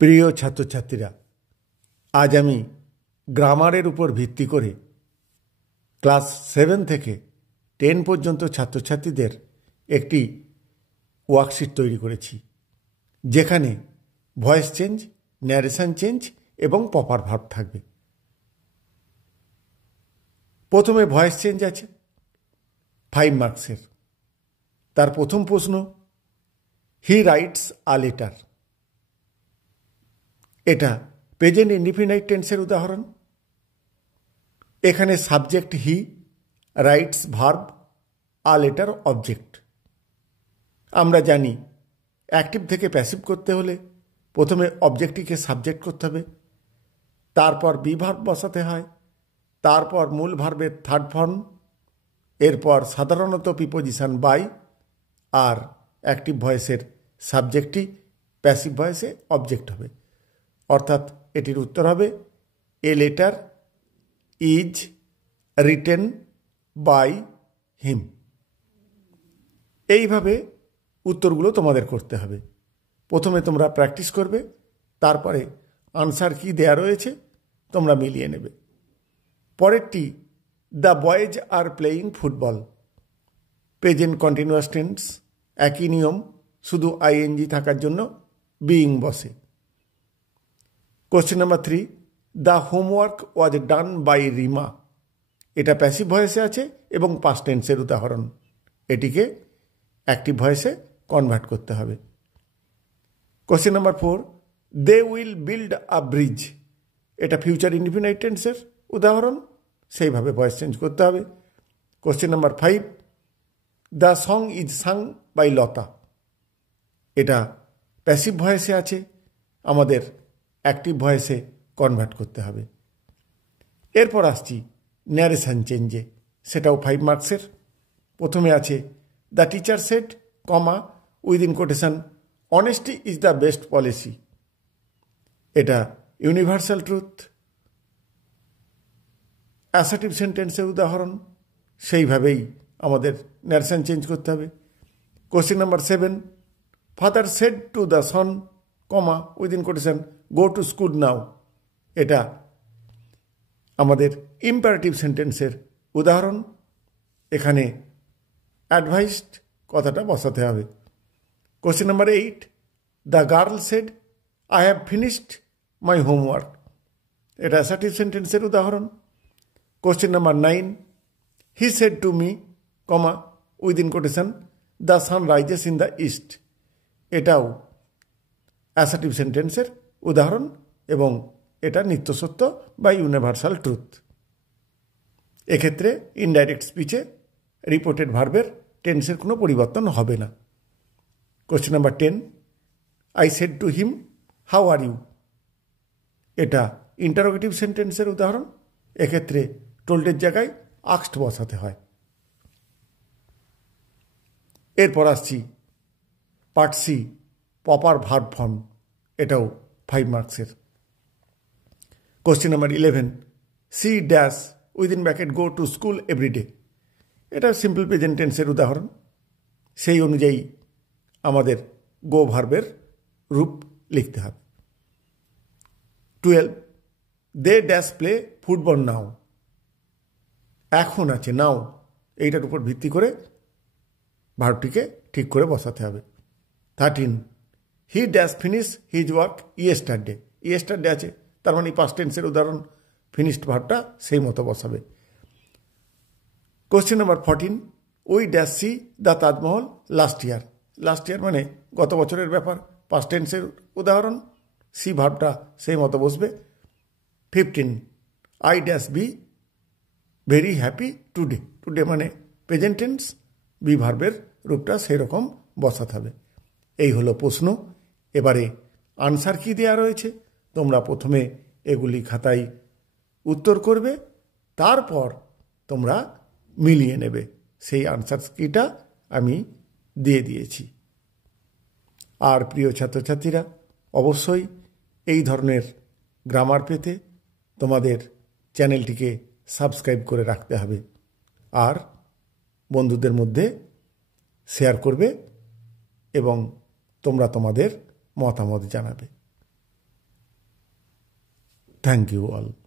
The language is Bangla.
প্রিয় ছাত্রছাত্রীরা, আজ আমি গ্রামারের উপর ভিত্তি করে ক্লাস 7 থেকে 10 পর্যন্ত ছাত্রছাত্রীদের একটি ওয়ার্কশিট তৈরি করেছি, যেখানে ভয়েস চেঞ্জ, ন্যারেশন চেঞ্জ এবং প্রপার ভার্ব থাকবে। প্রথমে ভয়েস চেঞ্জ আছে 5 মার্কসের। তার প্রথম প্রশ্ন, হি রাইটস আ লেটার। এটা প্রেজেন্ট ইনডিফিনাইট টেন্সের উদাহরণ। এখানে subject he, rights verb, a letter object. আমরা জানি অ্যাক্টিভ থেকে প্যাসিভ করতে হলে প্রথমে অবজেক্টটিকে সাবজেক্ট করতে হবে, তারপর বি ভার্ব বসাতে হয়, তারপর মূল ভার্বের থার্ড ফর্ম, এরপর সাধারণত প্রিপোজিশন বাই, আর অ্যাক্টিভ ভয়েসের সাবজেক্টটি প্যাসিভ ভয়েসে অবজেক্ট হবে। অর্থাৎ এটির উত্তর হবে a letter is written by him. এইভাবে উত্তরগুলো তোমাদের করতে হবে। প্রথমে তোমরা প্র্যাকটিস করবে, তারপরে আনসার কি দেয়া রয়েছে তোমরা মিলিয়ে নেবে। পরেরটি, the boys are playing football. Present continuous tense, একই নিয়ম, শুধু আইএনজি থাকার জন্য বিইং বসে। Question number 3, the homework was done by Rima. এটা প্যাসিভ ভয়েসে আছে এবং পাস্ট টেন্সের উদাহরণ। এটিকে অ্যাক্টিভ ভয়েসে কনভার্ট করতে হবে। Question number 4, they will build a bridge. এটা ফিউচার ইনডিফিনাইট টেন্সের উদাহরণ, সেইভাবে ভয়েস চেঞ্জ করতে হবে। Question number 5, the song is sung by Lata. এটা প্যাসিভ ভয়েসে আছে, আমাদের অ্যাক্টিভ ভয়েসে কনভার্ট করতে হবে। এরপর আসছি ন্যারেশন চেঞ্জে, সেটাও 5 মার্কসের। প্রথমে আছে the teacher said, comma, within quotation, honesty is the best policy. এটা ইউনিভার্সাল ট্রুথ, অ্যাসার্টিভ সেন্টেন্সের উদাহরণ, সেইভাবেই আমাদের ন্যারেশন চেঞ্জ করতে হবে। Question number 7, father said to the son, comma, within quotation, go to school now. এটা আমাদের ইম্পারেটিভ সেন্টেন্সের উদাহরণ, এখানে অ্যাডভাইসড কথাটা বসাতে হবে। Question number 8, the girl said I have finished my homework. এটা অ্যাসার্টিভ সেন্টেন্সের উদাহরণ। Question number 9, he said to me, comma, within quotation, the sun rises in the east. এটাও অ্যাসার্টিভ সেন্টেন্সের উদাহরণ এবং এটা নিত্যসত্য বা ইউনিভার্সাল ট্রুথ। এক্ষেত্রে ইনডাইরেক্ট স্পিচে রিপোর্টেড ভার্বের টেন্সের কোনো পরিবর্তন হবে না। Question number 10, I said to him how are you. এটা ইন্টারোগেটিভ সেন্টেন্সের উদাহরণ, এক্ষেত্রে টোল্ডের জায়গায় আক্সড বসাতে হয়। এরপর আসছি part C, proper verb form. এটাও 5 মার্কসের। Question number 11, C dash within bracket go to school every day. এটা সিম্পল প্রেজেন্ট টেন্সের উদাহরণ, সেই অনুযায়ী আমাদের গো ভার্বের রূপ লিখতে হবে। 12, they dash play football now. এখন আছে নাও, এইটার উপর ভিত্তি করে ভার্বটিকে ঠিক করে বসাতে হবে। 13, he dash finish his work yesterday. Yesterday আছে, তার মানে পাস্ট টেন্সের উদাহরণ, ফিনিশড ভার্বটা সেই মতো বসাবে। Question number 14, we dash C the Taj Mahal last year. Last year মানে গত বছরের ব্যাপার, পাস্ট টেন্সের উদাহরণ, সি ভার্বটা সেই মতো বসবে। 15, I dash be very happy today. Today মানে প্রেজেন্ট টেন্স, বি ভার্বের রূপটা সেই রকম বসাতে হবে। এই হলো প্রশ্ন। এবারে আনসার কি দেওয়া রয়েছে তোমরা প্রথমে এগুলি খাতায় উত্তর করবে, তারপর তোমরা মিলিয়ে নেবে। সেই আনসার কিটা আমি দিয়ে দিয়েছি। আর প্রিয় ছাত্রছাত্রীরা, অবশ্যই এই ধরনের গ্রামার পেতে তোমাদের চ্যানেলটিকে সাবস্ক্রাইব করে রাখতে হবে, আর বন্ধুদের মধ্যে শেয়ার করবে এবং তোমরা তোমাদের মতামত জানাবে। Thank you all.